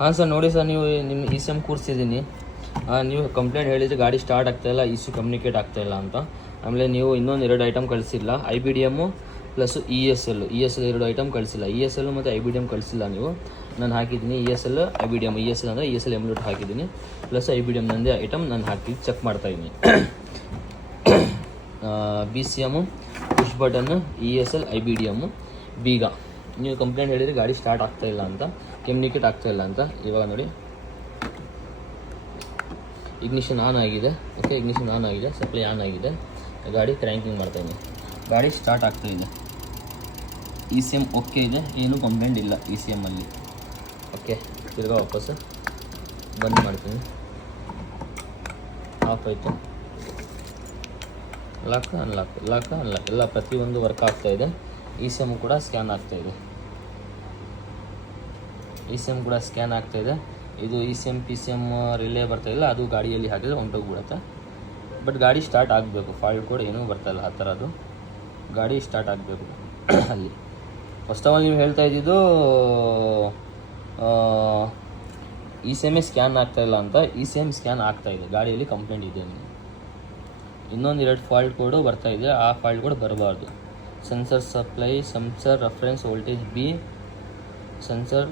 ಹಾಂ ಸರ್, ನೋಡಿ ಸರ್, ನೀವು ನಿಮ್ಮ ಇ ಸಿ ಎಮ್ ಕೂರಿಸಿದ್ದೀನಿ. ನೀವು ಕಂಪ್ಲೇಂಟ್ ಹೇಳಿದರೆ ಗಾಡಿ ಸ್ಟಾರ್ಟ್ ಆಗ್ತಾಯಿಲ್ಲ, ಇ ಸಿ ಕಮ್ಯುನಿಕೇಟ್ ಆಗ್ತಾಯಿಲ್ಲ ಅಂತ. ಆಮೇಲೆ ನೀವು ಇನ್ನೊಂದು 2 ಐಟಮ್ ಕಳಿಸಿಲ್ಲ, I B D M plus E S L 2 item ಕಳಿಸಿಲ್ಲ. ಇ ಎಸ್ ಎಲ್ ಮತ್ತು ಐ ಬಿ ಡಿ ಎಮ್ ಕಳಿಸಿಲ್ಲ ನೀವು. ನಾನು ಹಾಕಿದ್ದೀನಿ E S L I B D M. E S L ಅಂದರೆ ಇ ಎಸ್ ಎಲ್ ಎಂಬ್ಲೆಟ್ ಹಾಕಿದ್ದೀನಿ, plus I B D M ನಂದೇ ಐಟಮ್ ನಾನು ಹಾಕಿ ಚೆಕ್ ಮಾಡ್ತಾಯಿದ್ದೀನಿ. B C M, push button, E S L, I B D M, ಬೀಗ. ನೀವು complaint ಹೇಳಿದರೆ ಗಾಡಿ ಸ್ಟಾರ್ಟ್ ಆಗ್ತಾಯಿಲ್ಲ ಅಂತ, ಕಮ್ಯುನಿಕೇಟ್ ಆಗ್ತಾಯಿಲ್ಲ ಅಂತ. ಇವಾಗ ನೋಡಿ, ಇಗ್ನಿಷನ್ ಆನ್ ಆಗಿದೆ. ಓಕೆ, ಇಗ್ನಿಷನ್ ಆನ್ ಆಗಿದೆ, ಸಪ್ಲೈ ಆನ್ ಆಗಿದೆ. ಗಾಡಿ ಕ್ರ್ಯಾಂಕಿಂಗ್ ಮಾಡ್ತಾಯಿದ್ದೀನಿ, ಗಾಡಿ ಸ್ಟಾರ್ಟ್ ಆಗ್ತಾಯಿದೆ. ಇ ಸಿ ಎಮ್ ಓಕೆ ಇದೆ, ಏನೂ ಕಂಪ್ಲೇಂಟ್ ಇಲ್ಲ ಇ ಸಿ ಎಮ್ಮಲ್ಲಿ. ಓಕೆ, ತಿರ್ಗಾ ವಾಪಸ್ಸು ಬಂದ್ ಮಾಡ್ತೀನಿ. ಆಫ್ ಆಯಿತು. ಲಾಕ್ ಅನ್ಲಾಕ್ ಎಲ್ಲ ಪ್ರತಿಯೊಂದು ವರ್ಕ್ ಆಗ್ತಾಯಿದೆ. ಇ ಸಿ ಎಮ್ ಕೂಡ ಸ್ಕ್ಯಾನ್ ಆಗ್ತಾಯಿದೆ. ಇ ಸಿ ಎಮ್ ಕೂಡ ಸ್ಕ್ಯಾನ್ ಆಗ್ತಾಯಿದೆ. ಇದು E C M P C M relay ಬರ್ತಾಯಿಲ್ಲ, ಅದು ಗಾಡಿಯಲ್ಲಿ ಹಾಕಿದರೆ ಹೊಂಟೋಗ್ಬಿಡುತ್ತೆ. ಬಟ್ ಗಾಡಿ ಸ್ಟಾರ್ಟ್ ಆಗಬೇಕು. ಫಾಲ್ಟ್ ಕೋಡ್ ಏನೂ ಬರ್ತಾಯಿಲ್ಲ ಆ ಥರದ್ದು. ಗಾಡಿ ಸ್ಟಾರ್ಟ್ ಆಗಬೇಕು ಅಲ್ಲಿ. ಫಸ್ಟ್ ಆಫ್ ಆಲ್ ನೀವು ಹೇಳ್ತಾ ಇದ್ದಿದ್ದು ಇ ಸಿ ಎಮ್ಮೇ ಸ್ಕ್ಯಾನ್ ಆಗ್ತಾಯಿಲ್ಲ ಅಂತ. ಇ ಸಿ ಎಮ್ ಸ್ಕ್ಯಾನ್ ಆಗ್ತಾಯಿದೆ, ಗಾಡಿಯಲ್ಲಿ ಕಂಪ್ಲೇಂಟ್ ಇದೆ. ಇನ್ನೊಂದು 2 ಫಾಲ್ಟ್ ಕೋಡು ಬರ್ತಾಯಿದೆ, ಆ ಫಾಲ್ಟ್ ಕೋಡ್ ಬರಬಾರ್ದು. Sensor supply, sensor reference voltage B, sensor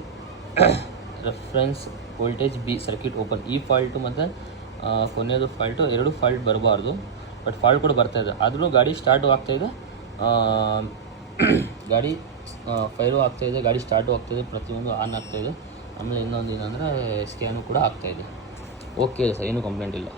reference voltage B, circuit open. ಈ ಫಾಲ್ಟು ಮತ್ತು ಕೊನೆಯದು ಫಾಲ್ಟು 2 ಫಾಲ್ಟ್ ಬರಬಾರ್ದು. ಬಟ್ ಫಾಲ್ಟ್ ಕೂಡ ಬರ್ತಾಯಿದೆ, ಆದರೂ ಗಾಡಿ ಸ್ಟಾರ್ಟು ಆಗ್ತಾಯಿದೆ, ಗಾಡಿ ಫೈರು ಆಗ್ತಾಯಿದೆ, ಗಾಡಿ ಸ್ಟಾರ್ಟು ಆಗ್ತಾಯಿದೆ, ಪ್ರತಿಯೊಂದು ಆನ್ ಆಗ್ತಾಯಿದೆ. ಆಮೇಲೆ ಇನ್ನೊಂದು ಏನಂದರೆ ಸ್ಕ್ಯಾನು ಕೂಡ ಆಗ್ತಾಯಿದೆ. ಓಕೆ ಸರ್, ಏನೂ ಕಂಪ್ಲೇಂಟ್ ಇಲ್ಲ.